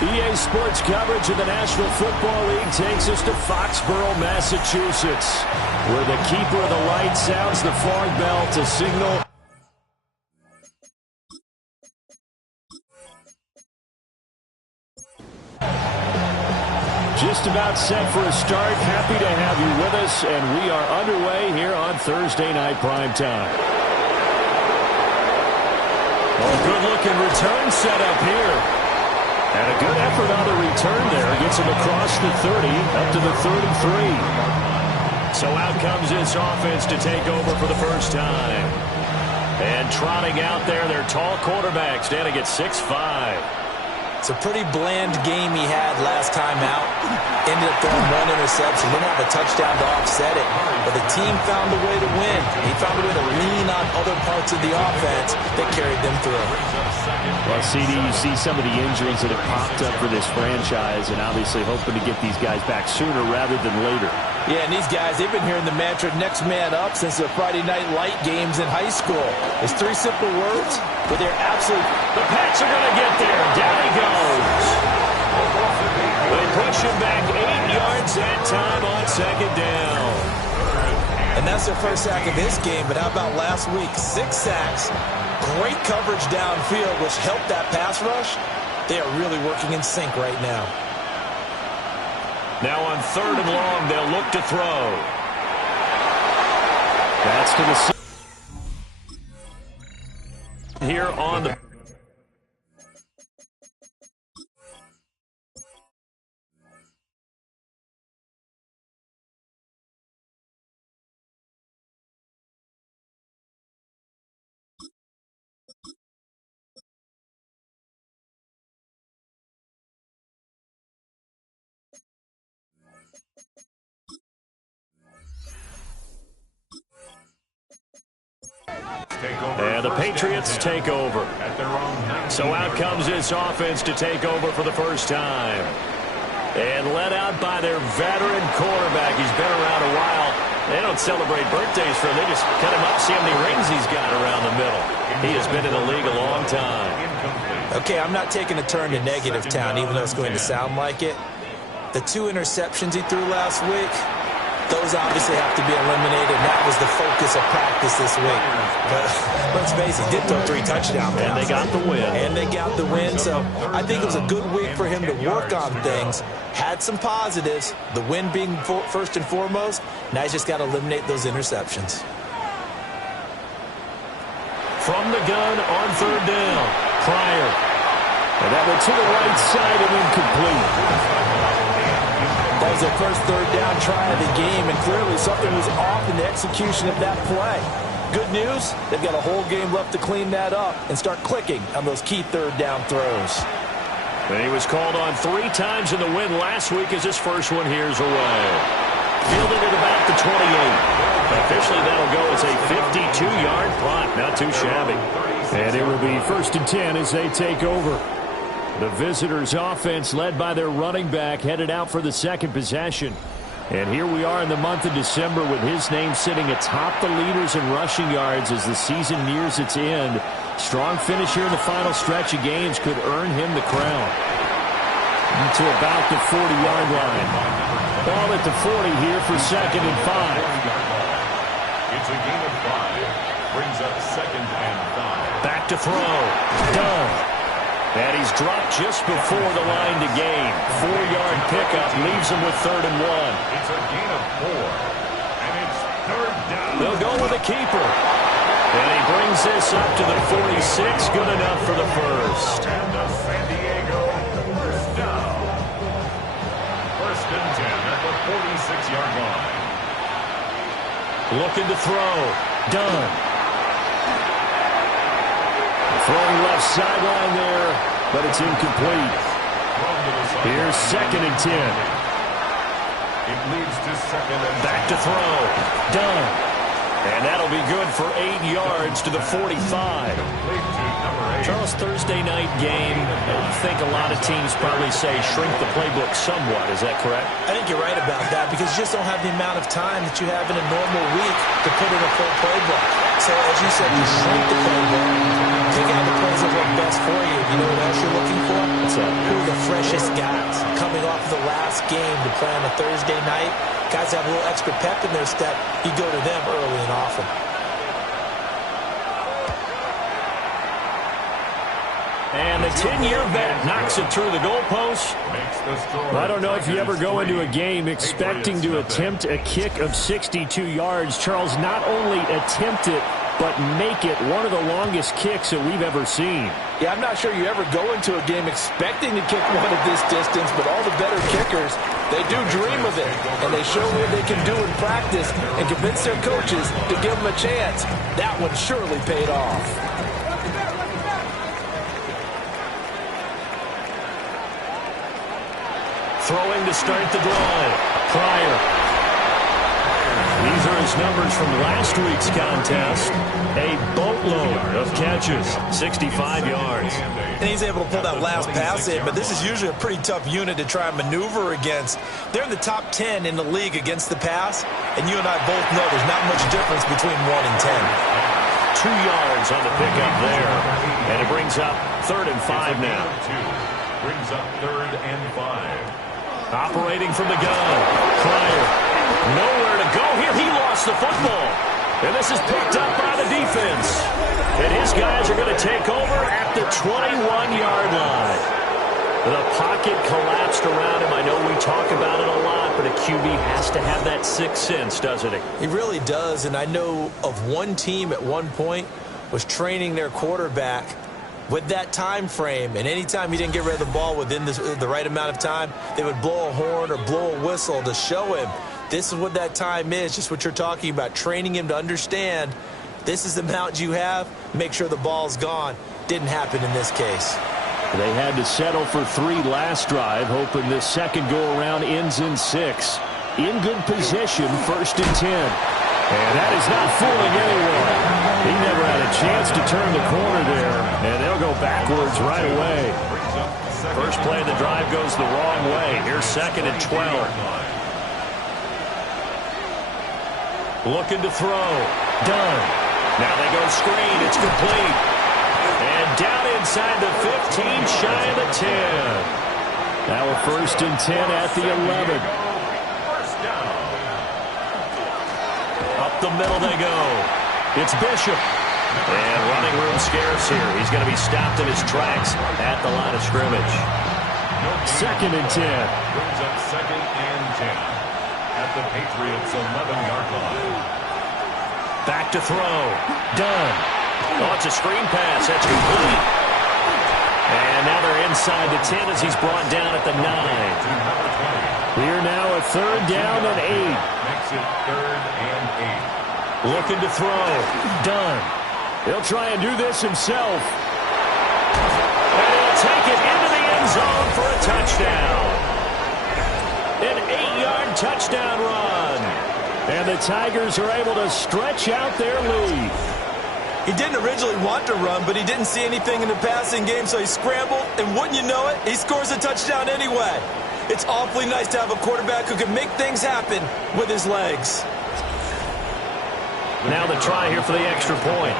EA Sports coverage of the National Football League takes us to Foxborough, Massachusetts, where the keeper of the light sounds the flag bell to signal just about set for a start. Happy to have you with us, and we are underway here on Thursday Night Primetime. Oh, good-looking return set up here. And a good effort on the return there. Gets him across the 30, up to the 33. So out comes this offense to take over for the first time. And trotting out there, their tall quarterback, standing at 6'5". It's a pretty bland game he had last time out. Ended up throwing one interception. Didn't have a touchdown to offset it. But the team found a way to win. He found a way to lean on other parts of the offense that carried them through. Well, CD, you see some of the injuries that have popped up for this franchise, and obviously hoping to get these guys back sooner rather than later. Yeah, and these guys, they've been hearing the mantra next man up since the Friday night light games in high school. It's three simple words, but they're absolute. The Pats are going to get there. Down he goes. They push him back 8 yards that time on second down. And that's their first sack of this game, but how about last week? 6 sacks, great coverage downfield, which helped that pass rush. They are really working in sync right now. Now on 3rd and long, they'll look to throw. That's to the here on the. And the Patriots take over. So out comes this offense to take over for the first time. And led out by their veteran quarterback. He's been around a while. They don't celebrate birthdays for him. They just cut him up, see how many rings he's got around the middle. He has been in the league a long time. Okay, I'm not taking a turn to negative town, even though it's going to sound like it. The 2 interceptions he threw last week, those obviously have to be eliminated, and that was the focus of practice this week. But let's face it, did throw 3 touchdowns. And they got the win. And they got the win, so I think it was a good week for him to work on things. Had some positives, the win being first and foremost. Now he's just got to eliminate those interceptions. From the gun on 3rd down, Pryor. And that went to the right side and incomplete. That was their first 3rd down try of the game, and clearly something was off in the execution of that play. Good news, they've got a whole game left to clean that up and start clicking on those key 3rd down throws. And he was called on 3 times in the win last week as his first one here's away. Fielded at about the 28. Officially, that'll go as a 52-yard punt. Not too shabby. And it will be 1st and 10 as they take over. The visitors' offense, led by their running back, headed out for the second possession. And here we are in the month of December with his name sitting atop the leaders in rushing yards as the season nears its end. Strong finish here in the final stretch of games could earn him the crown. To about the 40-yard line. Ball at the 40 here for 2nd and 5. It's a gain of 5. Brings up 2nd and 5. Back to throw. Done. And he's dropped just before the line to gain. 4-yard pickup leaves him with 3rd and 1. It's a gain of 4. And it's 3rd down. They'll go with a keeper. And he brings this up to the 46. Good enough for the first. And the San Diego first down. 1st and 10 at the 46-yard line. Looking to throw. Done. Throwing left sideline there, but it's incomplete. Here's 2nd and 10. It leads to 2nd and 10. Back to throw. Done. And that'll be good for 8 yards to the 45. Charles, Thursday night game, I think a lot of teams probably say shrink the playbook somewhat. Is that correct? I think you're right about that because you just don't have the amount of time that you have in a normal week to put in a full playbook. So as you said, you shrink the playbook, take out the plays that work best for you. You know what else you're looking for? It's mindset. Who are the freshest guys coming off the last game to play on a Thursday night? Guys have a little extra pep in their step. You go to them early and often. And the 10-year vet knocks it through the goalpost. I don't know if you ever go into a game expecting to attempt a kick of 62 yards. Charles, not only attempt it, but make it one of the longest kicks that we've ever seen. Yeah, I'm not sure you ever go into a game expecting to kick one at this distance, but all the better kickers, they do dream of it, and they show what they can do in practice and convince their coaches to give them a chance. That one surely paid off. Throwing to start the drive. Pryor. These are his numbers from last week's contest. A boatload of catches, 65 yards. And he's able to pull that last pass in, but this is usually a pretty tough unit to try and maneuver against. They're in the top 10 in the league against the pass, and you and I both know there's not much difference between 1 and 10. 2 yards on the pickup there, and it brings up 3rd and 5 now. Brings up 3rd and 5. Operating from the gun. Pryor. Nowhere to go here. He lost the football. And this is picked up by the defense. And his guys are going to take over at the 21-yard line. The pocket collapsed around him. I know we talk about it a lot, but a QB has to have that sixth sense, doesn't he? He really does, and I know of one team at one point was training their quarterback with that time frame, and anytime he didn't get rid of the ball within the right amount of time, they would blow a horn or blow a whistle to show him this is what that time is, just what you're talking about, training him to understand this is the amount you have, make sure the ball's gone. Didn't happen in this case. They had to settle for 3 last drive, hoping this second go-around ends in 6. In good position, 1st and 10. And that is not fooling anyone. He never had a chance to turn the corner there, and they'll go backwards right away. First play of the drive goes the wrong way. Here's 2nd and 12. Looking to throw. Done. Now they go screen. It's complete. And down inside the 15, shy of the 10. Now a 1st and 10 at the 11. Up the middle they go. It's Bishop. And running room scarce here. He's going to be stopped in his tracks at the line of scrimmage. 2nd and 10. Brings up 2nd and 10 at the Patriots' 11-yard line. Back to throw. Done. Oh, it's a screen pass. That's complete. And now they're inside the 10 as he's brought down at the 9. Here now a 3rd down and 8. Makes it 3rd and 8. Looking to throw. Done. He'll try and do this himself. And he'll take it into the end zone for a touchdown. An 8-yard touchdown run. And the Tigers are able to stretch out their lead. He didn't originally want to run, but he didn't see anything in the passing game, so he scrambled, and wouldn't you know it, he scores a touchdown anyway. It's awfully nice to have a quarterback who can make things happen with his legs. Now the try here for the extra point.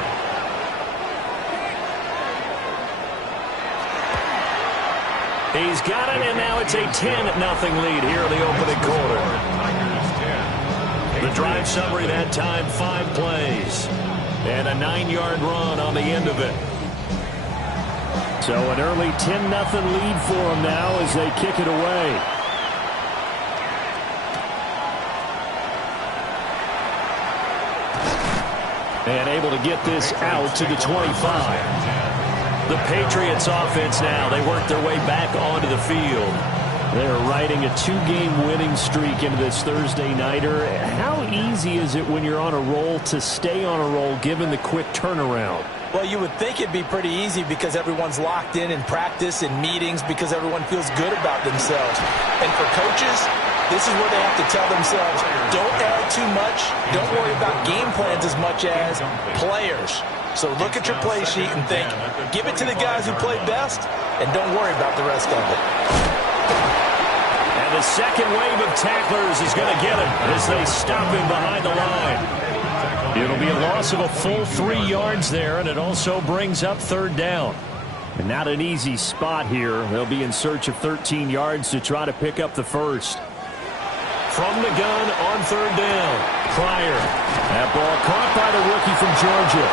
He's got it, and now it's a 10-0 lead here in the opening quarter. The drive summary that time, 5 plays. And a 9-yard run on the end of it. So an early 10-0 lead for them now as they kick it away. And able to get this out to the 25. The Patriots offense now, they work their way back onto the field. They're riding a 2-game winning streak into this Thursday nighter. How easy is it when you're on a roll to stay on a roll given the quick turnaround? Well, you would think it'd be pretty easy because everyone's locked in practice and meetings because everyone feels good about themselves. And for coaches, this is where they have to tell themselves, don't add too much. Don't worry about game plans as much as players. So look at your play sheet and think, give it to the guys who play best, and don't worry about the rest of it. And the second wave of tacklers is going to get him as they stop him behind the line. It'll be a loss of a full 3 yards there, and it also brings up 3rd down. And not an easy spot here. They'll be in search of 13 yards to try to pick up the first. From the gun on third down. Pryor. That ball caught by the rookie from Georgia.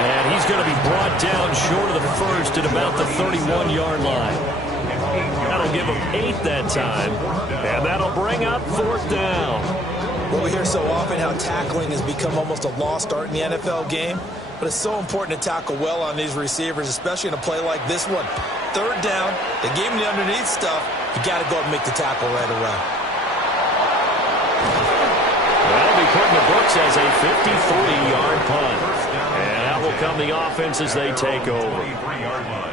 And he's going to be brought down short of the first at about the 31-yard line. That'll give him 8 that time. And that'll bring up fourth down. Well, we hear so often how tackling has become almost a lost art in the NFL game. But it's so important to tackle well on these receivers, especially in a play like this one. Third down, they gave him the underneath stuff. You got to go and make the tackle right away. That'll be put in the books as a 53-yard punt. And out will come the offense as they take over.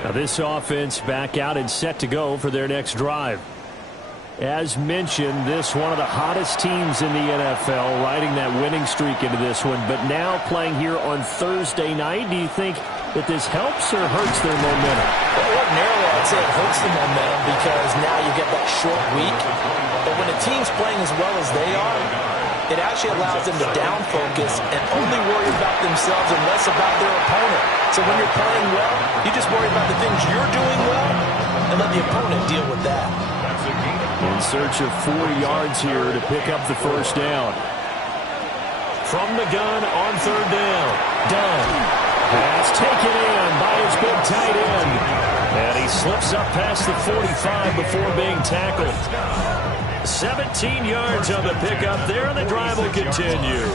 Now this offense back out and set to go for their next drive. As mentioned, this one of the hottest teams in the NFL, riding that winning streak into this one, but now playing here on Thursday night. Do you think that this helps or hurts their momentum? Well, ordinarily, I'd say it hurts the momentum because now you get that short week. But when a team's playing as well as they are, it actually allows them to down focus and only worry about themselves and less about their opponent. So when you're playing well, you just worry about the things you're doing well and let the opponent deal with that. In search of 4 yards here to pick up the first down. From the gun on third down. Dunn. Pass taken in by his big tight end. And he slips up past the 45 before being tackled. 17 yards on the pickup there, and the drive will continue.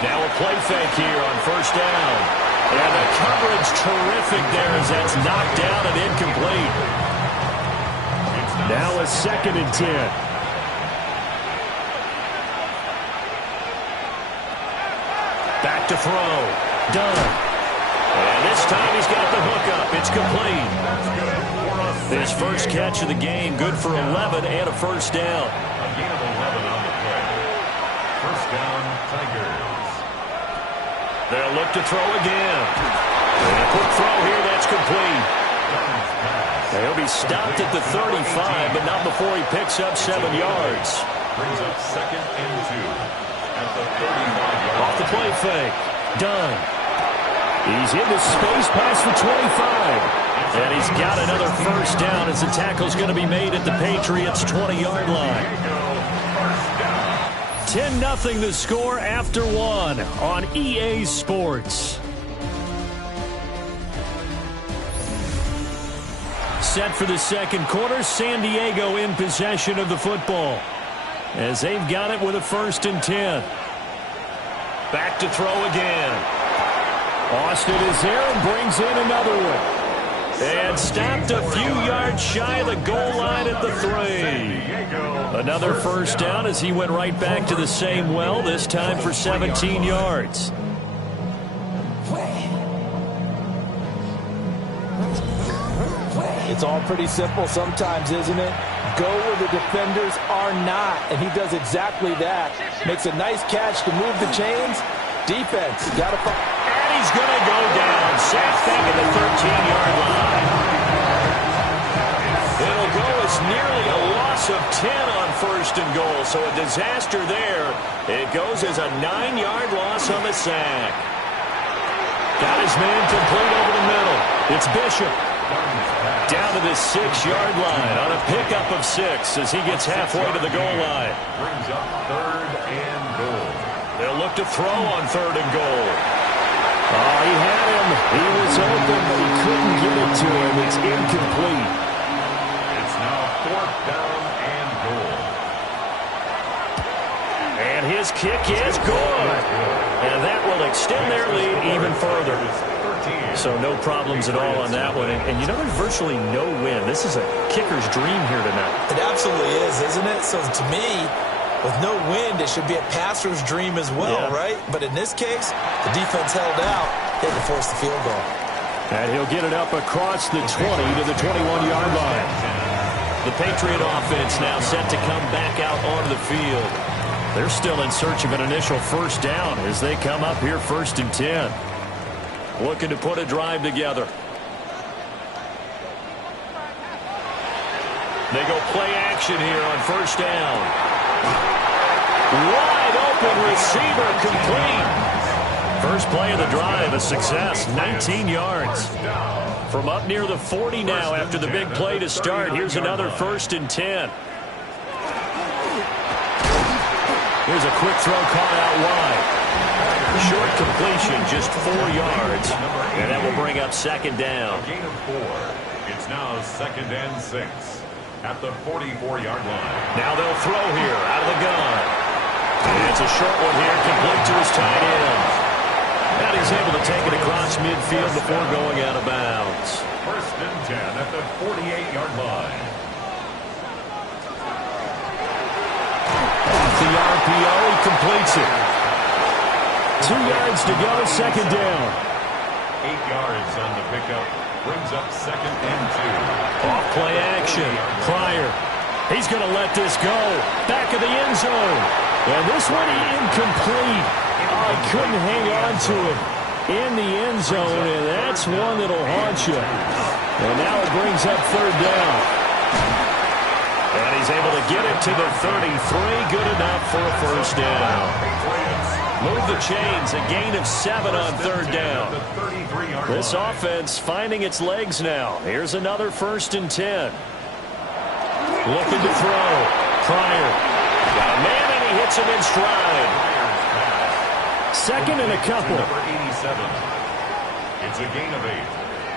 Now a play fake here on first down. And the coverage terrific there as that's knocked down and incomplete. Now a 2nd and 10. Back to throw. Done. And this time he's got the hook up. It's complete. His first catch of the game, good for 11 and a first down. A gain of 11 on the play. First down, Tigers. They'll look to throw again. And a quick throw here, that's complete. He'll be stopped at the 35, but not before he picks up 7 yards. Brings up 2nd and 2 at the 35-yard. Off the play fake. Done. He's into space, pass for 25. And he's got another first down as the tackle's going to be made at the Patriots' 20-yard line. 10-0 the score after one on EA Sports. Set for the second quarter, San Diego in possession of the football as they've got it with a 1st and 10. Back to throw again. Austin is there and brings in another one. And stopped a few yards shy of the goal line at the 3. Another first down as he went right back to the same well, this time for 17 yards. It's all pretty simple sometimes, isn't it? Go where the defenders are not, and he does exactly that. Makes a nice catch to move the chains. Defense, got to find. And he's going to go down. Sacked back at the 13-yard line. It'll go as nearly a loss of 10 on 1st and goal, so a disaster there. It goes as a 9-yard loss on the sack. Got his man complete over the middle. It's Bishop. Down to the 6-yard line on a pickup of 6 as he gets halfway to the goal line. Brings up 3rd and goal. They'll look to throw on 3rd and goal. Oh, he had him. He was open, but he couldn't get it to him. It's incomplete. It's now 4th down and goal. And his kick is good. And that will extend their lead even further. So no problems at all on that one. And you know, there's virtually no win. This is a kicker's dream here tonight. It absolutely is, isn't it? So to me, with no wind, it should be a passer's dream as well, right? But in this case, the defense held out. They had to force the field goal. And he'll get it up across the 20 to the 21-yard line. The Patriot offense now set to come back out onto the field. They're still in search of an initial first down as they come up here 1st and 10. Looking to put a drive together. They go play action here on first down. Wide open receiver complete. First play of the drive, a success, 19 yards. From up near the 40 now after the big play to start. Here's another 1st and 10. Here's a quick throw caught out wide. Short completion, just 4 yards. And that will bring up 2nd down. Gain of 4. It's now 2nd and 6 at the 44-yard line. Now they'll throw here out of the gun. And it's a short one here, complete to his tight end. And he's able to take it across midfield before going out of bounds. 1st and 10 at the 48-yard line. Off the RPO, he completes it. 2 yards to go, 2nd down. 8 yards on the pickup. Brings up 2nd and 2. Off play action. Pryor. He's going to let this go. Back of the end zone. And this one incomplete. Oh, he couldn't hang on to it in the end zone, and that's one that'll haunt you. And now it brings up 3rd down. And he's able to get it to the 33. Good enough for a 1st down. Move the chains. A gain of 7 on 3rd down. This offense finding its legs now. Here's another 1st and 10. Looking to throw. Pryor. Got a man, and he hits him in stride. 2nd and a couple. Number 87. It's a gain of 8.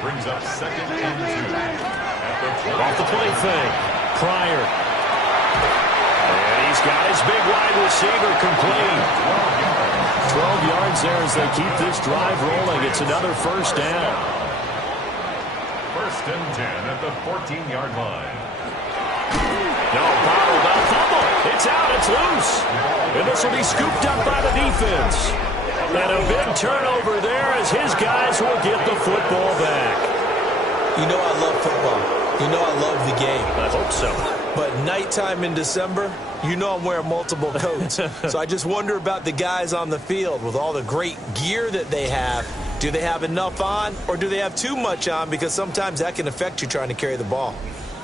Brings up 2nd and 2. At the Off the play fake. Pryor. And he's got his big wide receiver complete. 12 yards there as they keep this drive rolling. It's another 1st down. 1st and 10 at the 14-yard line. No, bottled up fumble. It's out. It's loose. And this will be scooped up by the defense. And a big turnover there as his guys will get the football back. You know I love football. You know I love the game. I hope so. But nighttime in December, you know I'm wearing multiple coats. So I just wonder about the guys on the field with all the great gear that they have. Do they have enough on, or do they have too much on? Because sometimes that can affect you trying to carry the ball.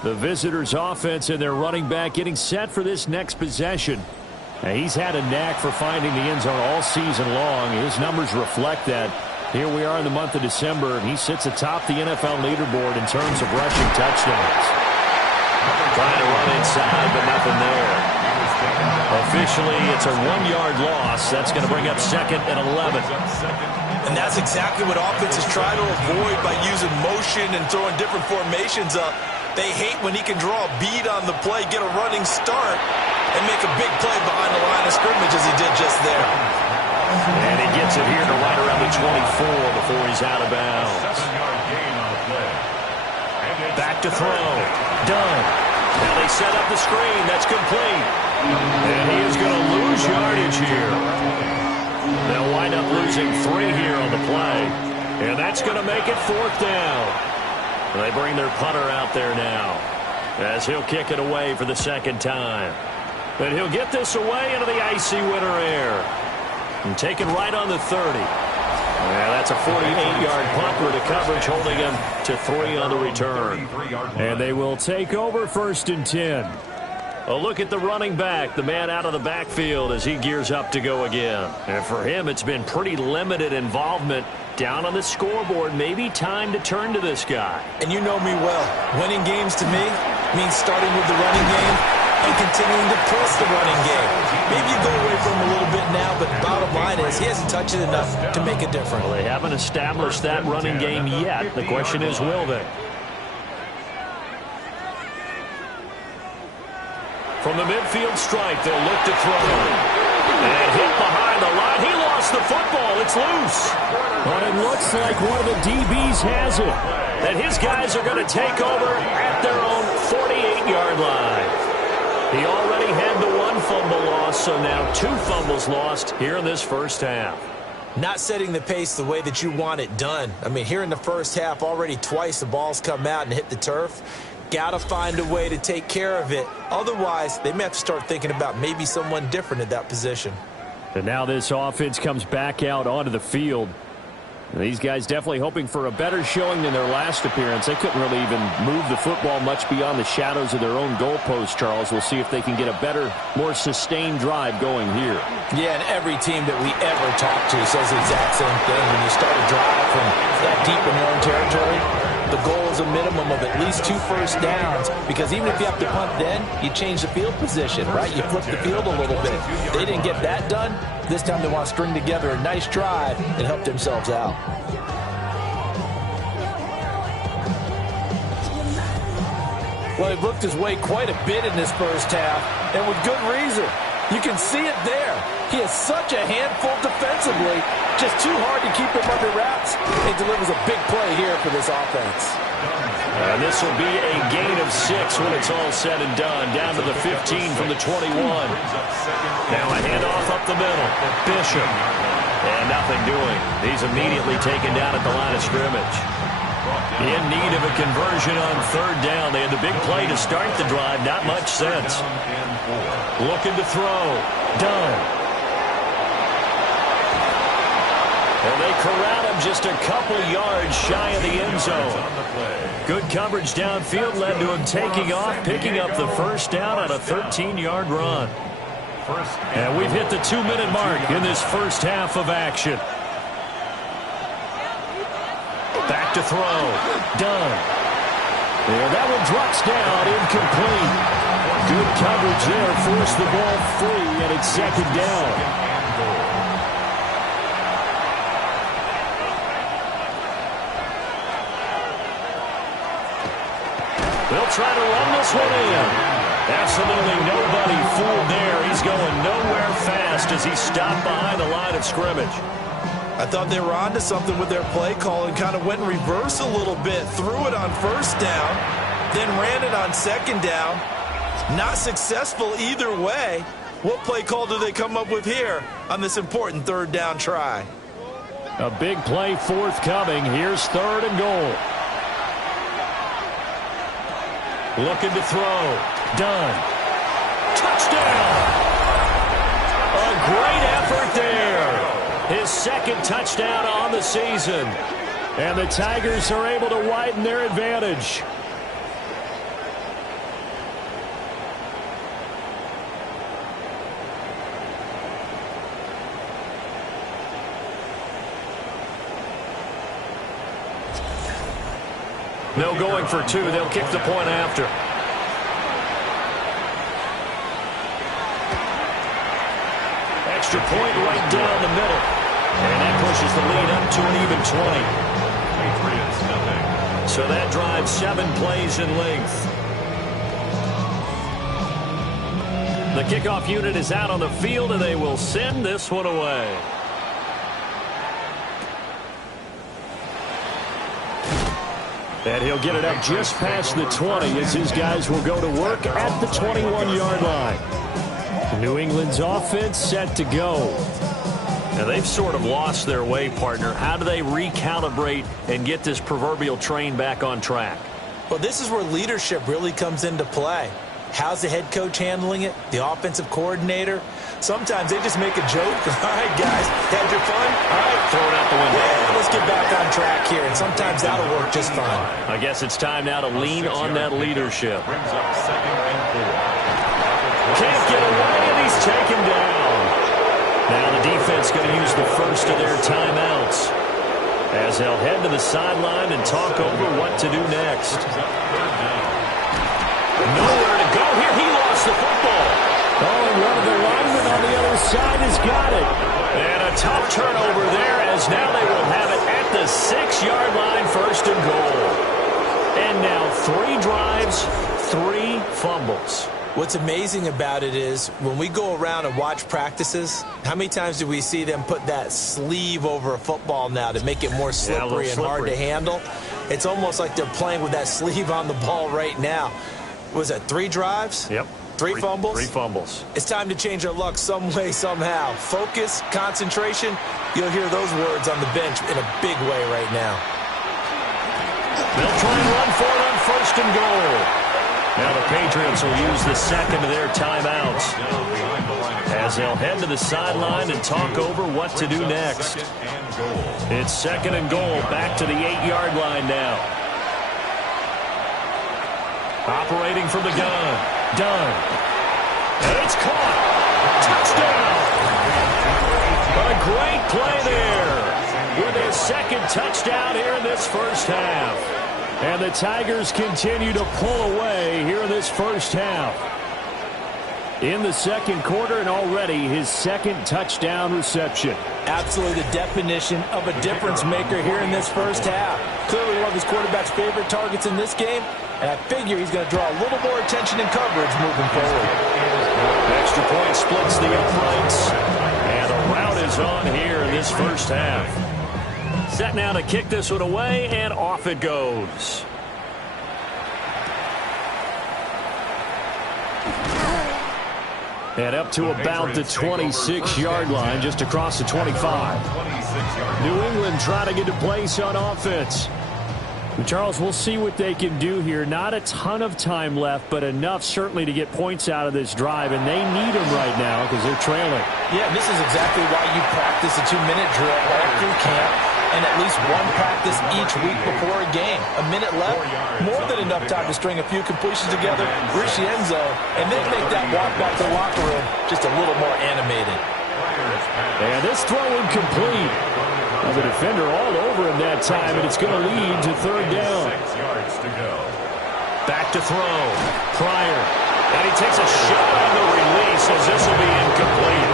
The visitors' offense and their running back getting set for this next possession. Now, he's had a knack for finding the end zone all season long. His numbers reflect that. Here we are in the month of December, and he sits atop the NFL leaderboard in terms of rushing touchdowns. Trying to run inside, but nothing there. Officially, it's a 1-yard loss. That's going to bring up 2nd and 11. And that's exactly what offenses try to avoid by using motion and throwing different formations up. They hate when he can draw a bead on the play, get a running start, and make a big play behind the line of scrimmage as he did just there. And he gets it here to right around the 24 before he's out of bounds. 7-yard gain on the play. Back to throw. Done. Now they set up the screen. That's complete. And he is going to lose yardage here. They'll wind up losing 3 here on the play. And that's going to make it 4th down. They bring their punter out there now as he'll kick it away for the 2nd time. And he'll get this away into the icy winter air. And taken right on the 30. Yeah, that's a 48-yard punt with a coverage holding him to 3 on the return. And they will take over 1st and 10. A look at the running back, the man out of the backfield as he gears up to go again. And for him, it's been pretty limited involvement down on the scoreboard. Maybe time to turn to this guy. And you know me well. Winning games to me means starting with the running game and continuing to press the running game. Maybe you go away from him a little bit now, but bottom line is he hasn't touched it enough to make a difference. Well, they haven't established that running game yet. The question is, will they? From the midfield stripe, they'll look to throw. And hit behind the line. He lost the football. It's loose. But it looks like one of the DBs has it. That his guys are going to take over at their own 48-yard line. He already had the 1 fumble loss, so now 2 fumbles lost here in this first half. Not setting the pace the way that you want it done. I mean, here in the first half, already twice the ball's come out and hit the turf. Got to find a way to take care of it. Otherwise, they may have to start thinking about maybe someone different at that position. And now this offense comes back out onto the field. These guys definitely hoping for a better showing than their last appearance. They couldn't really even move the football much beyond the shadows of their own goalpost, Charles. We'll see if they can get a better, more sustained drive going here. Yeah, and every team that we ever talk to says the exact same thing. When you start a drive from that deep in your own territory, the goal is a minimum of at least 2 first downs, because even if you have to punt then, you change the field position, right? You flip the field a little bit. They didn't get that done. This time they want to string together a nice drive and help themselves out. Well, he looked his way quite a bit in this first half, and with good reason. You can see it there. He is such a handful defensively, just too hard to keep him under wraps. He delivers a big play here for this offense. And this will be a gain of 6 when it's all said and done. Down to the 15 from the 21. Now a handoff up the middle. Bishop. And nothing doing. He's immediately taken down at the line of scrimmage. In need of a conversion on 3rd down. They had the big play to start the drive. Not much sense. Looking to throw. Done. And they corral him just a couple yards shy of the end zone. Good coverage downfield led to him taking off, picking up the first down on a 13-yard run. And we've hit the 2-minute mark in this first half of action. Back to throw. Done. And that one drops down, incomplete. Good coverage there, forced the ball free, and it's 2nd down. They'll try to run this one in. Absolutely nobody fooled there. He's going nowhere fast as he stopped behind the line of scrimmage. I thought they were onto something with their play call and kind of went in reverse a little bit. Threw it on 1st down, then ran it on 2nd down. Not successful either way. What play call do they come up with here on this important 3rd down try? A big play forthcoming. Here's 3rd and goal. Looking to throw. Done. Touchdown! A great effort there. His 2nd touchdown on the season. And the Tigers are able to widen their advantage. No going for 2. They'll kick the point after. Extra point right down the middle. And that pushes the lead up to an even 20. So that drives 7 plays in length. The kickoff unit is out on the field, and they will send this one away. And he'll get it up just past the 20 as his guys will go to work at the 21-yard line. New England's offense set to go. Now, they've sort of lost their way, partner. How do they recalibrate and get this proverbial train back on track? Well, this is where leadership really comes into play. How's the head coach handling it? The offensive coordinator? Sometimes they just make a joke. All right, guys, had your fun? All right, throw it out the window. Yeah, let's get back on track here. And sometimes that'll work just fine. I guess it's time now to lean on that leadership. Brings up 2nd and 4. Can't get away, and he's taken down. Now the defense going to use the first of their timeouts as they'll head to the sideline and talk over what to do next. Nowhere to go here. He lost the football. Oh, and one of the linemen on the other side has got it. And a tough turnover there as now they will have it at the 6-yard line, 1st and goal. And now 3 drives, 3 fumbles. What's amazing about it is when we go around and watch practices, how many times do we see them put that sleeve over a football now to make it more slippery and hard to handle? It's almost like they're playing with that sleeve on the ball right now. Was that 3 drives? Yep. 3 fumbles? 3 fumbles. It's time to change our luck some way, somehow. Focus, concentration, you'll hear those words on the bench in a big way right now. They'll try and run for it on 1st and goal. Now the Patriots will use the second of their timeouts as they'll head to the sideline and talk over what to do next. It's second and goal, back to the 8-yard line now. Operating from the gun. Dunn. And it's caught. Touchdown. A great play there with his second touchdown here in this first half. And the Tigers continue to pull away here in this first half. In the second quarter, and already his second touchdown reception. Absolutely the definition of a difference maker here in this first half. Clearly one of his quarterback's favorite targets in this game, and I figure he's going to draw a little more attention and coverage moving forward. Extra point splits the uprights, and a route is on here in this first half. Set now to kick this one away, and off it goes. And up to about the 26-yard line, just across the 25. New England trying to get to place on offense. Charles, we'll see what they can do here. Not a ton of time left, but enough certainly to get points out of this drive, and they need them right now because they're trailing. Yeah, this is exactly why you practice a 2-minute drill all through camp and at least one practice each week before a game. A minute left, more than enough time to string a few completions together, reach the end zone, and then make that walk back to the locker room just a little more animated. And this throw incomplete. The defender all over him that time, and it's going to lead to third down. 6 yards to go. Back to throw. Pryor. And he takes a shot on the release as this will be incomplete.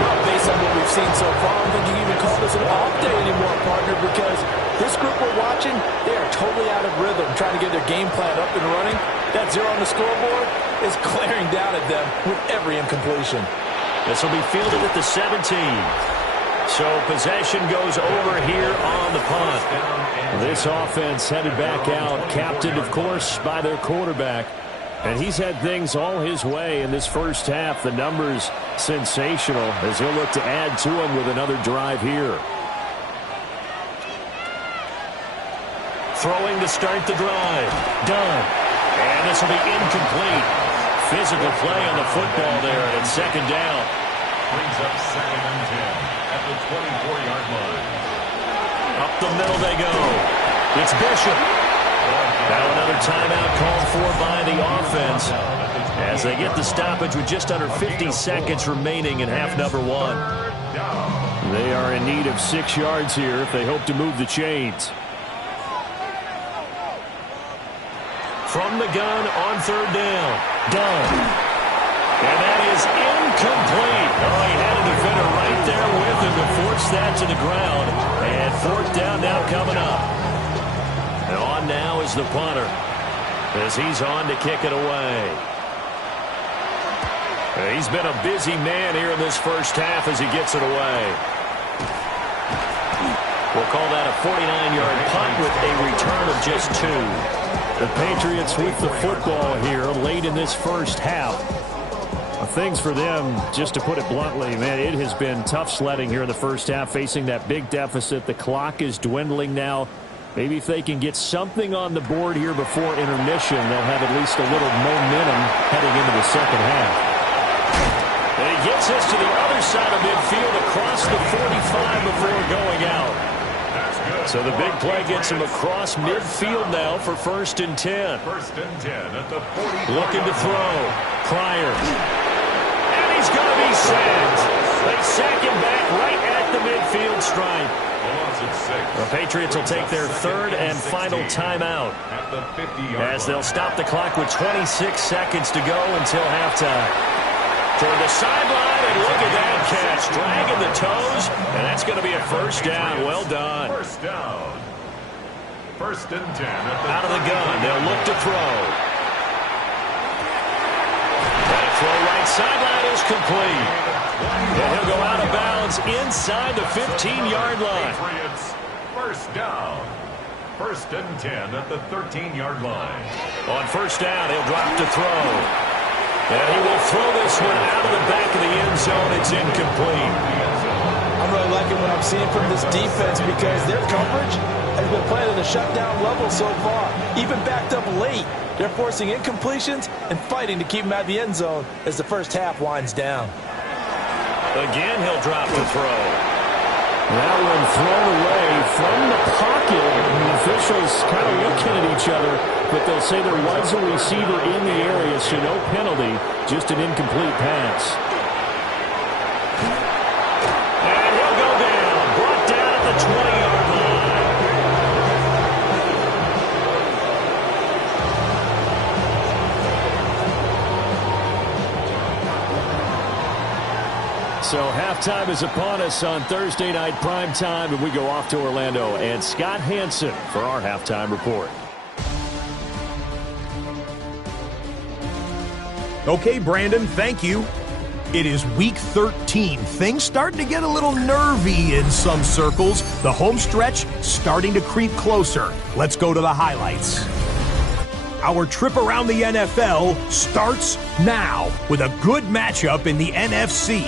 Well, based on what we've seen so far, I don't think you can even call this an off day anymore, partner, because this group we're watching, they are totally out of rhythm, trying to get their game plan up and running. That zero on the scoreboard is glaring down at them with every incompletion. This will be fielded at the 17. So possession goes over here on the punt. This offense headed back out, captained, of course, by their quarterback. And he's had things all his way in this first half. The numbers sensational as he'll look to add to them with another drive here. Throwing to start the drive. Done. And this will be incomplete. Physical play on the football there, and it's second down. Brings up second and 10 at the 24-yard line. Up the middle they go. It's Bishop. Now another timeout called for by the offense as they get the stoppage with just under 50 seconds remaining in half number one. They are in need of 6 yards here if they hope to move the chains. From the gun on third down. Done. And that is incomplete. Oh, he had a defender right there with him to force that to the ground. And fourth down now coming up. And on now is the punter as he's on to kick it away. He's been a busy man here in this first half as he gets it away. We'll call that a 49-yard punt with a return of just 2. The Patriots with the football here late in this first half. Things for them, just to put it bluntly, man, it has been tough sledding here in the first half, facing that big deficit. The clock is dwindling now. Maybe if they can get something on the board here before intermission, they'll have at least a little momentum heading into the second half. And he gets us to the other side of midfield across the 45 before going out. So the big play gets him across midfield now for first and 10. First and 10 at the 40. Looking to throw. Pryor. And he's going to be sacked. They sack him back right at the midfield stripe. The Patriots will take their third and final timeout as they'll stop the clock with 26 seconds to go until halftime. Toward the sideline, and look at that catch. Dragging the toes, and that's going to be a first down. Well done. First down. First and 10. Out of the gun, they'll look to throw. That throw right sideline is complete. And he'll go out of bounds inside the 15-yard line. Patriots, first down. First and 10 at the 13-yard line. On first down, he'll drop to throw. And he will throw this one out of the back of the end zone. It's incomplete. I'm really liking what I'm seeing from this defense because their coverage has been playing at a shutdown level so far. even backed up late. They're forcing incompletions and fighting to keep him out of the end zone as the first half winds down. Again, he'll drop the throw. That one thrown away from the pocket. The officials kind of looking at each other, but they'll say there was a receiver in the area, so no penalty, just an incomplete pass. And he'll go down, brought down at the 20-yard line. So halftime is upon us on Thursday night primetime, and we go off to Orlando. And Scott Hanson for our halftime report. Okay, Brandon, thank you. It is week 13. Things starting to get a little nervy in some circles. The home stretch starting to creep closer. Let's go to the highlights. Our trip around the NFL starts now with a good matchup in the NFC.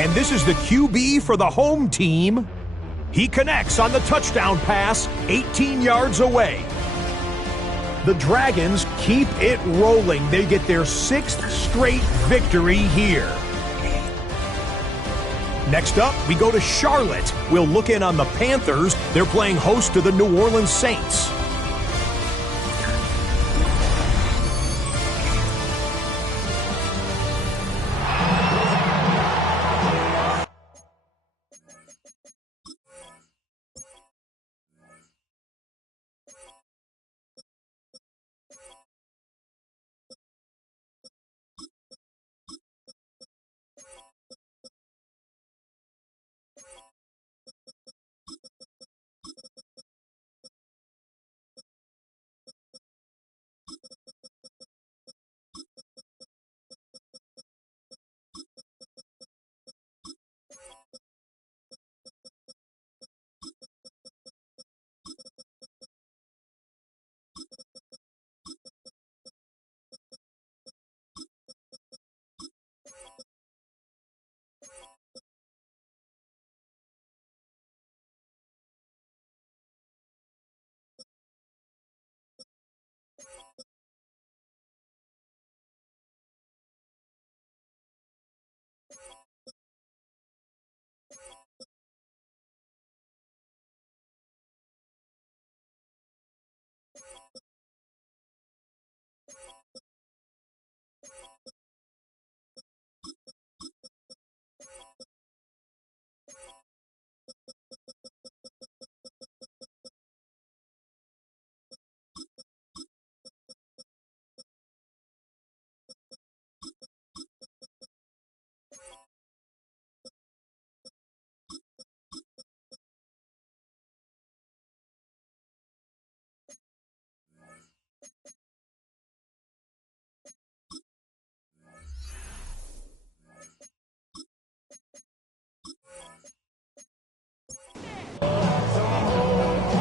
And this is the QB for the home team. He connects on the touchdown pass 18 yards away. The Dragons keep it rolling. They get their 6th straight victory here. Next up, we go to Charlotte. We'll look in on the Panthers. They're playing host to the New Orleans Saints.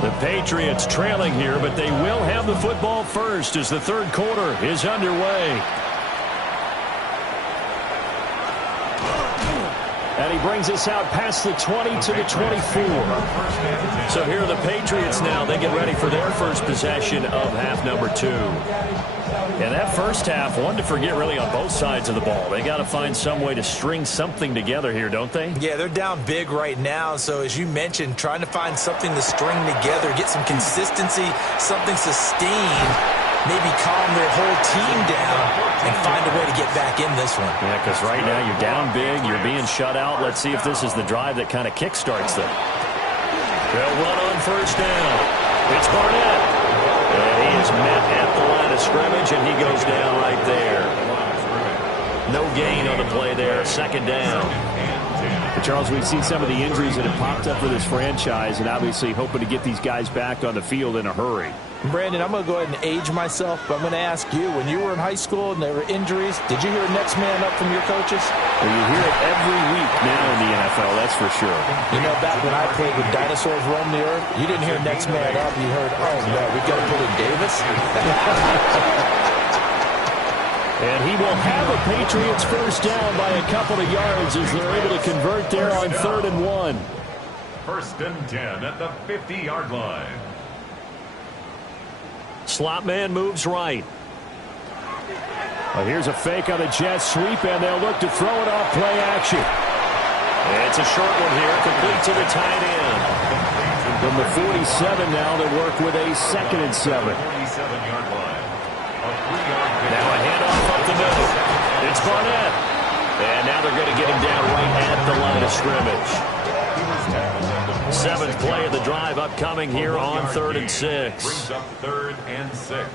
The Patriots trailing here, but they will have the football first as the third quarter is underway. And he brings us out past the 20 to the 24. So here are the Patriots now. They get ready for their first possession of half number 2. And that first half, one to forget really on both sides of the ball. They got to find some way to string something together here, don't they? Yeah, they're down big right now. So as you mentioned, trying to find something to string together, get some consistency, something sustained, maybe calm their whole team down and find a way to get back in this one. Yeah, because right now you're down big, you're being shut out. Let's see if this is the drive that kind of kickstarts them. They'll run on first down. It's Barnett. And he is met at the line of scrimmage, and he goes down right there. No gain on the play there. Second down. But Charles, we've seen some of the injuries that have popped up for this franchise, and obviously hoping to get these guys back on the field in a hurry. Brandon, I'm going to go ahead and age myself, but I'm going to ask you, when you were in high school and there were injuries, did you hear next man up from your coaches? Well, you hear it every week now in the NFL, that's for sure. You know, back when I played with dinosaurs roam the earth, you didn't hear next man up. You heard, oh, no, we've got to put in Davis. And he will have a Patriots first down by a couple of yards as they're able to convert there on 3rd and 1. First and 10 at the 50-yard line. slot man moves right. Well, here's a fake on the jet sweep, and they'll look to throw it off play action. It's a short one here, complete to the tight end. From the 47 now, they work with a 2nd and 7. 47-yard line. Now a handoff up the middle. It's Barnett. And now they're going to get him down right at the line of scrimmage. 7th play of the drive upcoming here on 3rd and 6. Brings up 3rd and 6.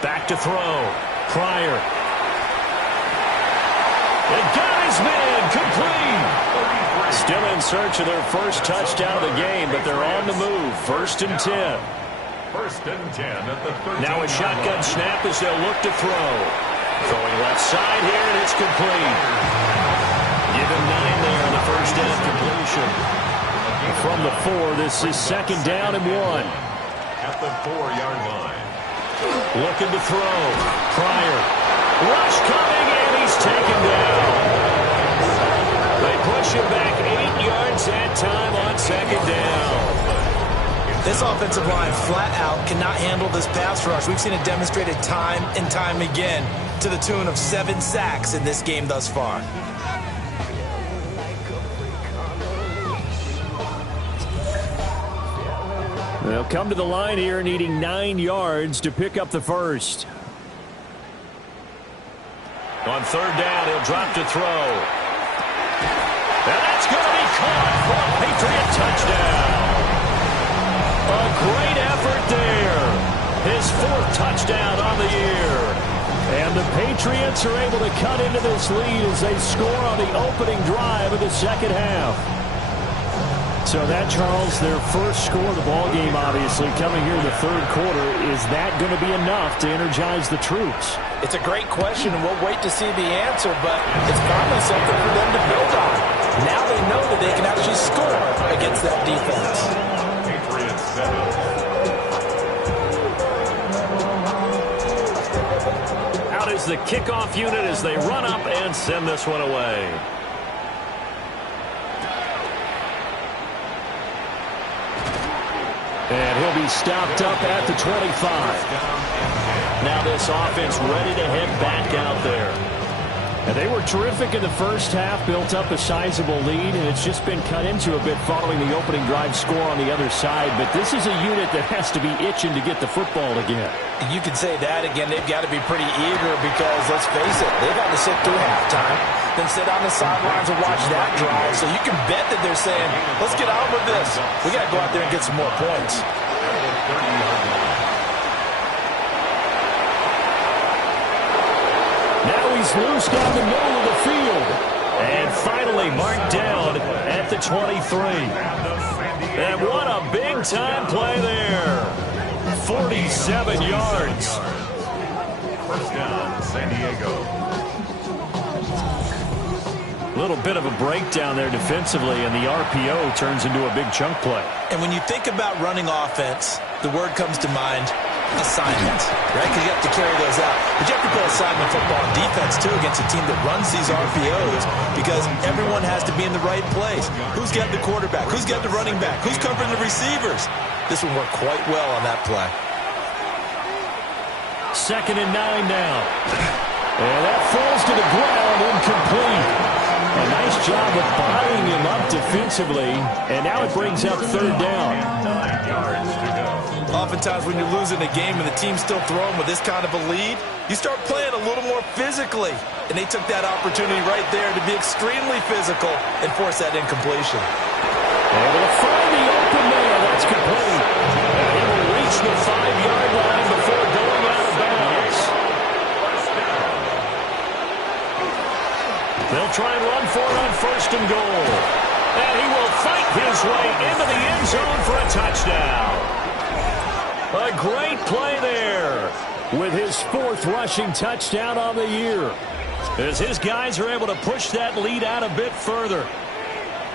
Back to throw. Pryor. It got his man complete. Still in search of their first touchdown of the game, but they're on the move. 1st and 10. 1st and 10 at the 13. Now a shotgun snap as they'll look to throw. Throwing left side here, and it's complete. Give him 9 there on the first down completion. From the 4, this is 2nd down and 1. At the 4-yard line. Looking to throw. Pryor. Rush coming, and he's taken down. They push him back 8 yards that time on 2nd down. This offensive line flat out cannot handle this pass rush. We've seen it demonstrated time and time again to the tune of 7 sacks in this game thus far. They'll come to the line here needing 9 yards to pick up the first. On 3rd down, he'll drop to throw. And that's going to be caught for a Patriot touchdown. A great effort there. His 4th touchdown on the year. And the Patriots are able to cut into this lead as they score on the opening drive of the 2nd half. So that, Charles, their first score of the ballgame, obviously, coming here in the 3rd quarter. Is that going to be enough to energize the troops? It's a great question, and we'll wait to see the answer, but it's finally something for them to build on. Now they know that they can actually score against that defense. Patriots 7. Out is the kickoff unit as they run up and send this one away. And he'll be stopped up at the 25. Now this offense ready to head back out there. And they were terrific in the first half, built up a sizable lead, and it's just been cut into a bit following the opening drive score on the other side. But this is a unit that has to be itching to get the football again. You can say that again. They've got to be pretty eager because, let's face it, they've had to sit through halftime, then sit on the sidelines and watch that drive. So you can bet that they're saying, let's get on with this. We got to go out there and get some more points. Now he's loose down the middle of the field. And finally marked down at the 23. And what a big-time play there. 47 yards. 1st down, San Diego. A little bit of a breakdown there defensively, and the RPO turns into a big chunk play. And when you think about running offense, the word comes to mind, assignments, right? Because you have to carry those out. But you have to play assignment football on defense, too, against a team that runs these RPOs because everyone has to be in the right place. Who's got the quarterback? Who's got the running back? Who's covering the receivers? This will work quite well on that play. 2nd and 9 now. And that falls to the ground, incomplete. A nice job of bodying him up defensively, and now it brings up 3rd down. 9 yards to go. Oftentimes when you're losing a game and the team's still throwing with this kind of a lead, you start playing a little more physically. And they took that opportunity right there to be extremely physical and force that incompletion. Able to find the open man. That's complete. And he will reach the 5-yard line before going out of bounds. They'll try and run for it on 1st and goal. And he will fight his way into the end zone for a touchdown. A great play there. With his 4th rushing touchdown on the year. As his guys are able to push that lead out a bit further.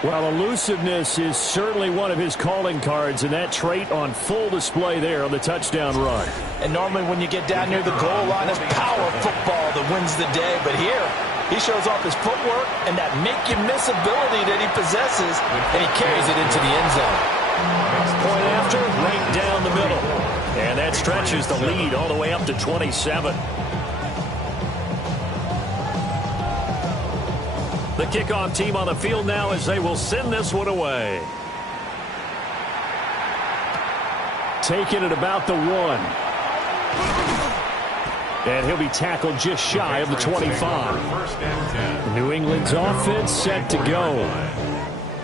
Well, elusiveness is certainly one of his calling cards, and that trait on full display there on the touchdown run. And normally when you get down near the goal line, it's power football that wins the day. But here, He shows off his footwork and that make-you-miss ability that he possesses, and he carries it into the end zone. Point after, right down the middle. And that stretches the lead all the way up to 27. The kickoff team on the field now as they will send this one away. Taking it about the 1. And he'll be tackled just shy of the 25. New England's offense set to go.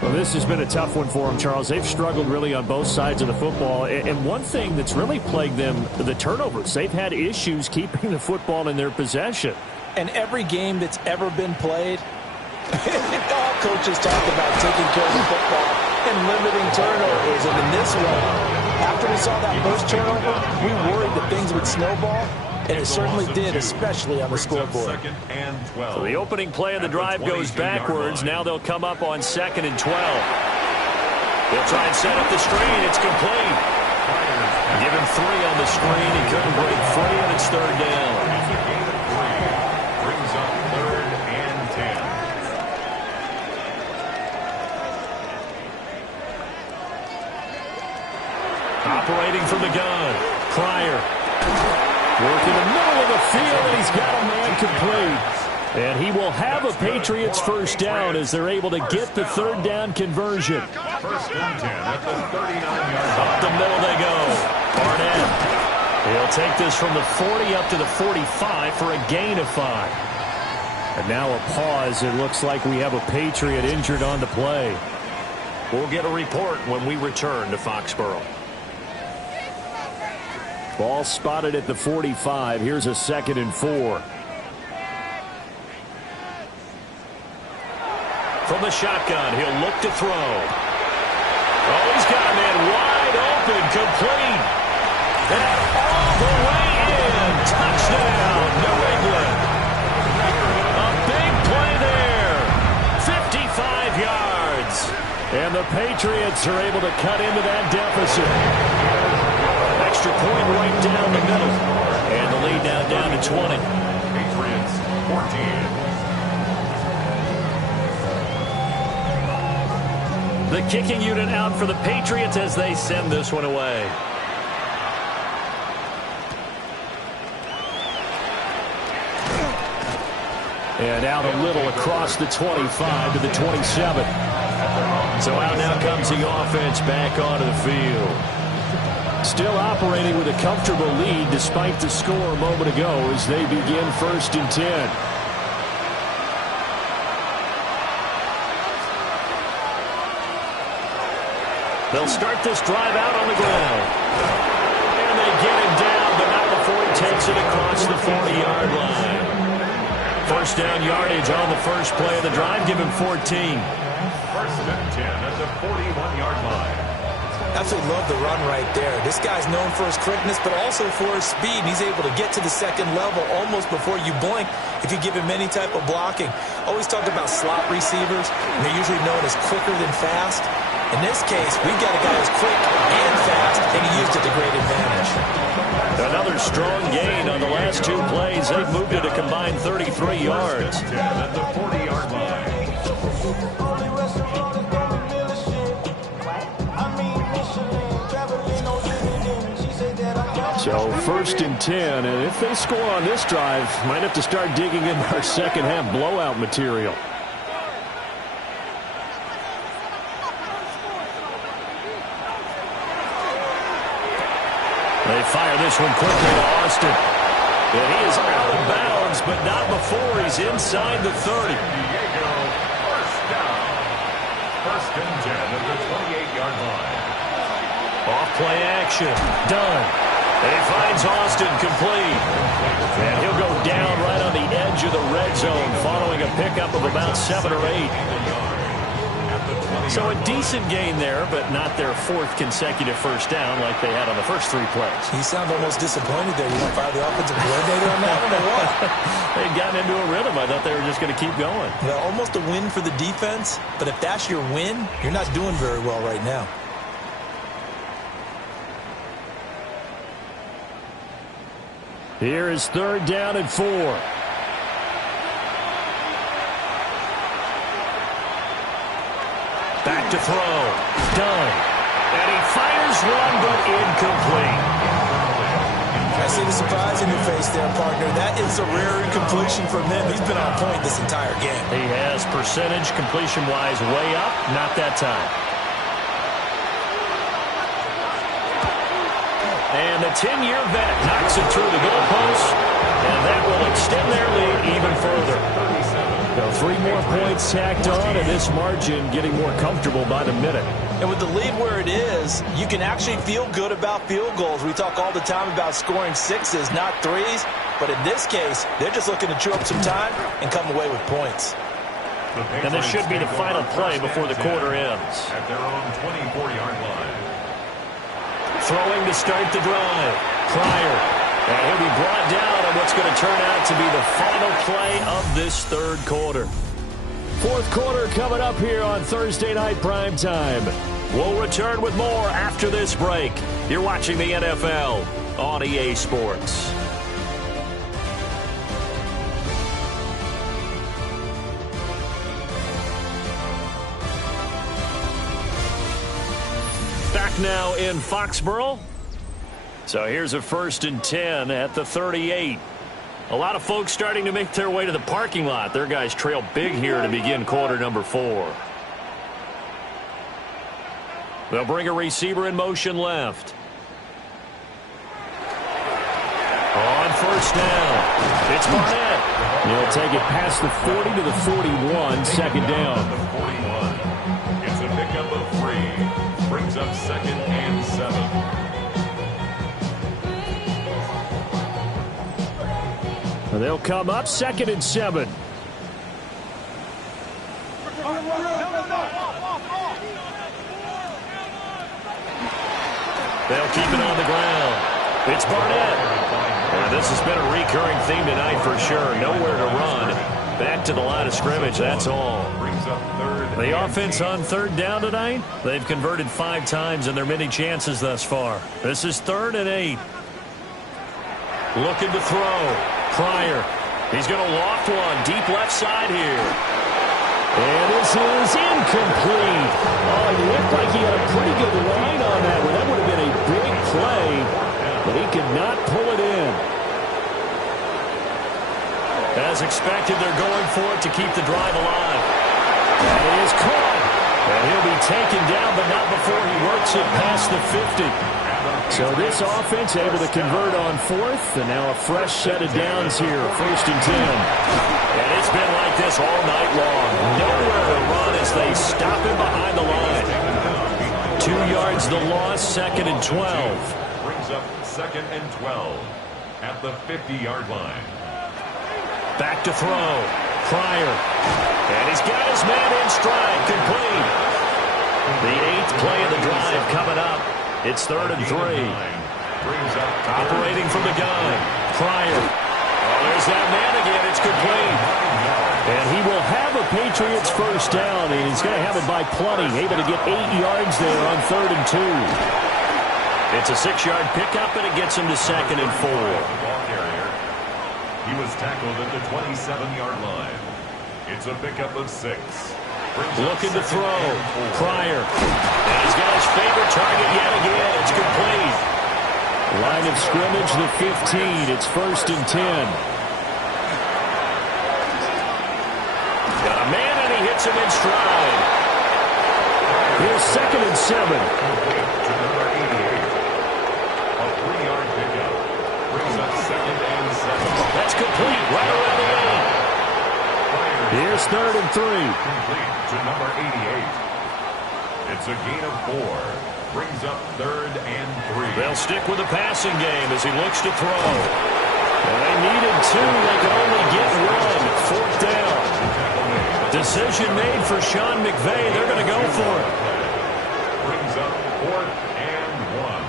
Well, this has been a tough one for them, Charles. They've struggled really on both sides of the football. And one thing that's really plagued them, the turnovers. They've had issues keeping the football in their possession. And every game that's ever been played, all coaches talk about taking care of the football and limiting turnovers. And in this one, after we saw that first turnover, we worried that things would snowball. And it certainly did, especially on the scoreboard. So the opening play of the drive goes backwards. Now they'll come up on 2nd and 12. They'll try and set up the screen. It's complete. Give him 3 on the screen. He couldn't break free, and it's 3rd down. Brings up 3rd and 10. Operating from the gun. Pryor. Work in the middle of the field, and he's got a man complete. And he will have a Patriots first down as they're able to get the 3rd down conversion. 1st and 10 at the 39-yard line. Up the middle they go. Barnett. He'll take this from the 40 up to the 45 for a gain of 5. And now a pause. It looks like we have a Patriot injured on the play. We'll get a report when we return to Foxborough. Ball spotted at the 45. Here's a 2nd and 4. From the shotgun, he'll look to throw. Oh, he's got a man wide open, complete. And all the way in. Touchdown, New England. A big play there. 55 yards. And the Patriots are able to cut into that deficit. Extra point right down the middle. And the lead now down to 20. Patriots 14. The kicking unit out for the Patriots as they send this one away. And out a little across the 25 to the 27. So out now comes the offense back onto the field. Still operating with a comfortable lead despite the score a moment ago as they begin 1st and 10. They'll start this drive out on the ground. And they get him down, but not before he takes it across the 40-yard line. 1st down yardage on the first play of the drive. Give him 14. 1st and 10 at the 41-yard line. Absolutely love the run right there. This guy's known for his quickness, but also for his speed. And he's able to get to the 2nd level almost before you blink if you give him any type of blocking. Always talked about slot receivers, and they're usually known as quicker than fast. In this case, we've got a guy who's quick and fast, and he used it to great advantage. Another strong gain on the last 2 plays. They've moved it a combined 33 yards. 10 at the 40-yard line. So 1st and 10, and if they score on this drive, might have to start digging into our second half blowout material. They fire this one quickly to Austin. And he is out of bounds, but not before he's inside the 30. Diego, 1st down. 1st and 10 at the 28-yard line. Off play action. Done. And he finds Austin complete. And he'll go down right on the edge of the red zone following a pickup of about 7 or 8. So a decent gain there, but not their 4th consecutive 1st down like they had on the first 3 plays. You sound almost disappointed there. You want to fire the offensive coordinator on that one or what? They'd gotten into a rhythm. I thought they were just going to keep going. Well, almost a win for the defense, but if that's your win, you're not doing very well right now. Here is 3rd down and 4. Back to throw. Done. And he fires one, but incomplete. I see the surprise in your face there, partner. That is a rare incompletion from him. He's been on point this entire game. He has percentage completion-wise way up. Not that time. And the 10-year vet knocks it through the goalpost, and that will extend their lead even further. Now 3 more points tacked on, and this margin getting more comfortable by the minute. And with the lead where it is, you can actually feel good about field goals. We talk all the time about scoring 6s, not 3s. But in this case, they're just looking to chew up some time and come away with points. And this should be the final play before the quarter ends. At their own 24-yard line. Throwing to start the drive. Pryor. And he'll be brought down on what's going to turn out to be the final play of this third quarter. Fourth quarter coming up here on Thursday Night Primetime. We'll return with more after this break. You're watching the NFL on EA Sports. Back now in Foxborough. So here's a 1st and 10 at the 38. A lot of folks starting to make their way to the parking lot. Their guys trail big here to begin quarter number 4. They'll bring a receiver in motion left. On 1st down, it's Barnett. They'll take it past the 40 to the 41, 2nd down. The 41. It's a pickup of 3. Brings up 2nd and 7. They'll come up 2nd and 7. They'll keep it on the ground. It's Barnett. And this has been a recurring theme tonight for sure. Nowhere to run. Back to the line of scrimmage, that's all. The offense on 3rd down tonight, they've converted 5 times in their many chances thus far. This is 3rd and 8. Looking to throw. Pryor. He's going to loft one deep left side here. And this is incomplete. Oh, it looked like he had a pretty good line on that one. That would have been a big play, but he could not pull it in. As expected, they're going for it to keep the drive alive. That is caught. And he'll be taken down, but not before he works it past the 50. So this offense able to convert on 4th, and now a fresh set of downs here, 1st and 10. And it's been like this all night long. Nowhere to run as they stop him behind the line. 2 yards the loss, 2nd and 12. Brings up 2nd and 12 at the 50-yard line. Back to throw. Pryor. And he's got his man in stride, complete. The 8th play of the drive coming up. It's 3rd and 3. Operating from the gun. Pryor. Oh, there's that man again. It's complete. And he will have a Patriots 1st down, and he's going to have it by plenty. Able to get 8 yards there on 3rd and 2. It's a 6-yard pickup, and it gets him to 2nd and 4. He was tackled at the 27-yard line. It's a pickup of 6. Looking to throw. Pryor. And he's got his favorite target yet again. It's complete. Line of scrimmage, the 15. It's 1st and 10. Got a man, and he hits him in stride. Here's 2nd and 7. To number 88. A 3-yard pickup. Brings up 2nd and 7. That's complete. Right around the 8. Here's 3rd and 3. Complete to number 88. It's a gain of 4. Brings up 3rd and 3. They'll stick with the passing game as he looks to throw. And they needed 2. They could only get 1. 4th down. Decision made for Sean McVay. They're going to go for it. Brings up 4th and 1.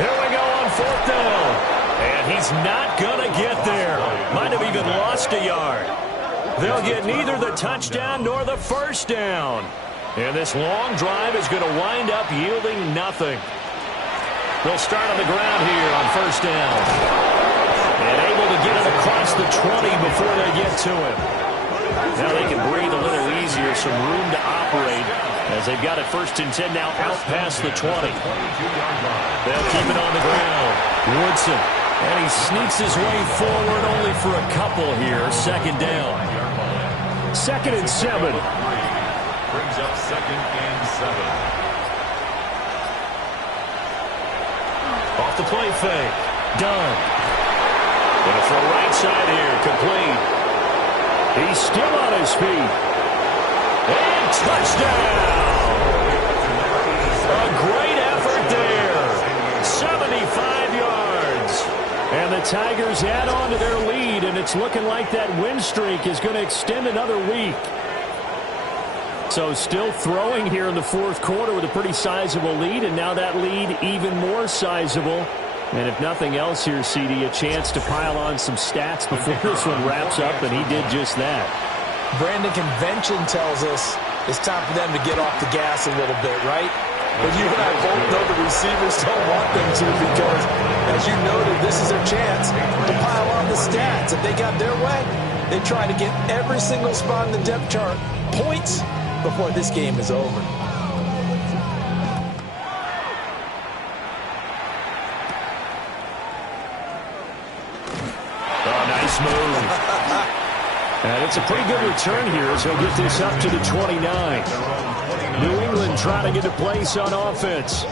Here we go on 4th down. And he's not going to get there. Might have even lost a yard. They'll get neither the touchdown nor the 1st down. And this long drive is going to wind up yielding nothing. They'll start on the ground here on 1st down. And able to get it across the 20 before they get to him. Now they can breathe a little easier, some room to operate as they've got it 1st and 10 now out past the 20. They'll keep it on the ground. Woodson, and he sneaks his way forward only for a couple here. 2nd down. 2nd and 7. Brings up 2nd and 7. Off the play fake. Done. Going to throw right side here. Complete. He's still on his feet. And touchdown! A great effort there. 75 yards. And the Tigers add on to their lead, and it's looking like that win streak is going to extend another week. So still throwing here in the 4th quarter with a pretty sizable lead, and now that lead even more sizable. And if nothing else here, CD, a chance to pile on some stats before this one wraps up, and he did just that. Brandon, convention tells us it's time for them to get off the gas a little bit, right? But you and I both know the receivers don't want them to, because, as you noted, this is their chance to pile on the stats. If they got their way, they try to get every single spot in the depth chart points before this game is over. Nice move. And it's a pretty good return here as he'll get this up to the 29. New England trying to get a place on offense.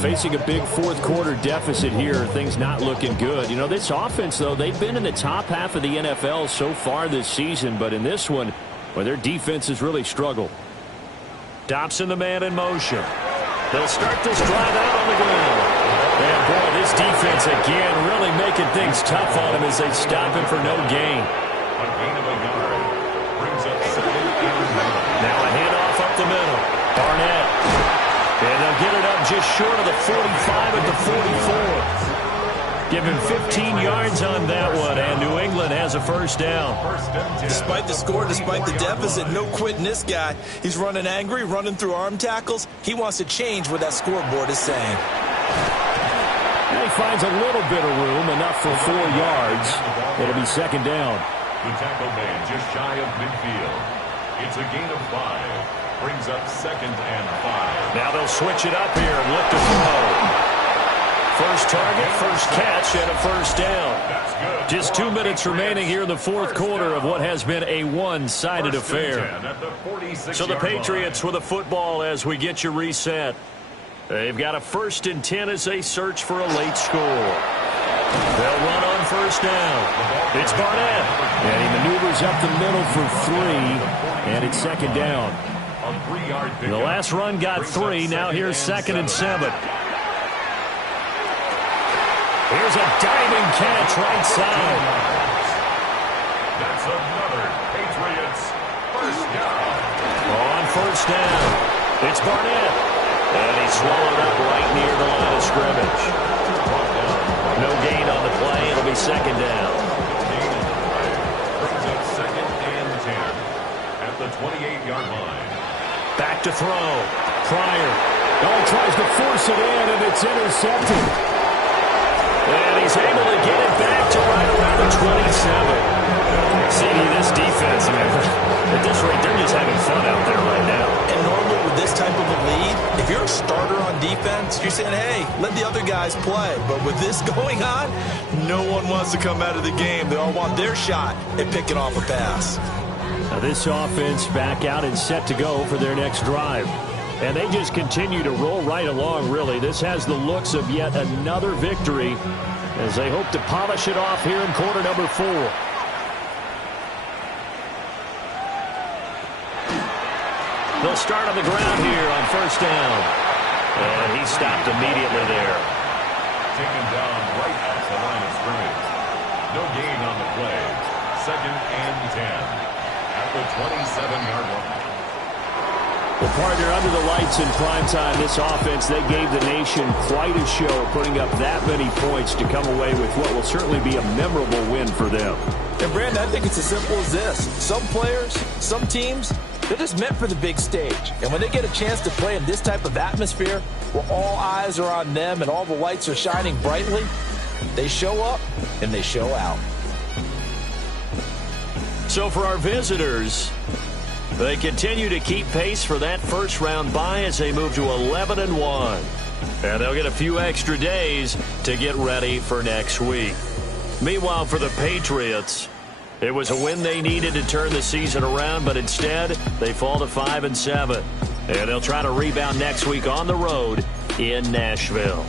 Facing a big 4th quarter deficit here. Things not looking good. You know, this offense, though, they've been in the top half of the NFL so far this season. But in this one, well, their defense has really struggled. Dobson, the man in motion. They'll start this drive out on the ground. And, boy, this defense, again, really making things tough on him as they stop him for no gain. A gain of a yard. Brings up 2nd and 9. Now a handoff up the middle. Barnett. And they'll get it up just short of the 45 at the 44. Give him 15 yards on that one, and New England has a 1st down. Despite the score, despite the deficit, no quitting this guy. He's running angry, running through arm tackles. He wants to change what that scoreboard is saying. And he finds a little bit of room, enough for 4 yards. It'll be 2nd down. The tackle made just shy of midfield. It's a gain of 5. Brings up 2nd and 5. Now they'll switch it up here and look to throw. First target, first catch, and a 1st down. That's good. Just 2 minutes remaining here in the 4th quarter of what has been a one-sided affair. So the Patriots with a football as we get you reset. They've got a 1st and 10 as they search for a late score. They'll run on 1st down. It's Barnett. And he maneuvers up the middle for 3. And it's 2nd down. The last run got 3. Now here's 2nd and 7. Here's a diving catch right side. That's another Patriots 1st down. On 1st down. It's Barnett. And he's swallowed up right near the line of scrimmage. No gain on the play. It'll be 2nd down. Brings up 2nd and 10 at the 28-yard line. Back to throw. Pryor. Oh, tries to force it in, and it's intercepted. And he's able to get it back to right around the 27. See, this defense, I mean, at this rate, they're just having fun out there right now. And normally with this type of a lead, if you're a starter on defense, you're saying, hey, let the other guys play. But with this going on, no one wants to come out of the game. They all want their shot at picking off a pass. Now this offense back out and set to go for their next drive. And they just continue to roll right along, really. This has the looks of yet another victory as they hope to polish it off here in quarter number 4. They'll start on the ground here on 1st down. And he stopped immediately there. Taken down right at the line of scrimmage. No gain on the play. 2nd and 10 at the 27-yard line. Well, partner, under the lights in primetime, this offense, they gave the nation quite a show, putting up that many points to come away with what will certainly be a memorable win for them. And, Brandon, I think it's as simple as this. Some players, some teams, they're just meant for the big stage. And when they get a chance to play in this type of atmosphere, where all eyes are on them and all the lights are shining brightly, they show up and they show out. So for our visitors, they continue to keep pace for that first-round bye as they move to 11-1. And they'll get a few extra days to get ready for next week. Meanwhile, for the Patriots, it was a win they needed to turn the season around, but instead, they fall to 5-7. And they'll try to rebound next week on the road in Nashville.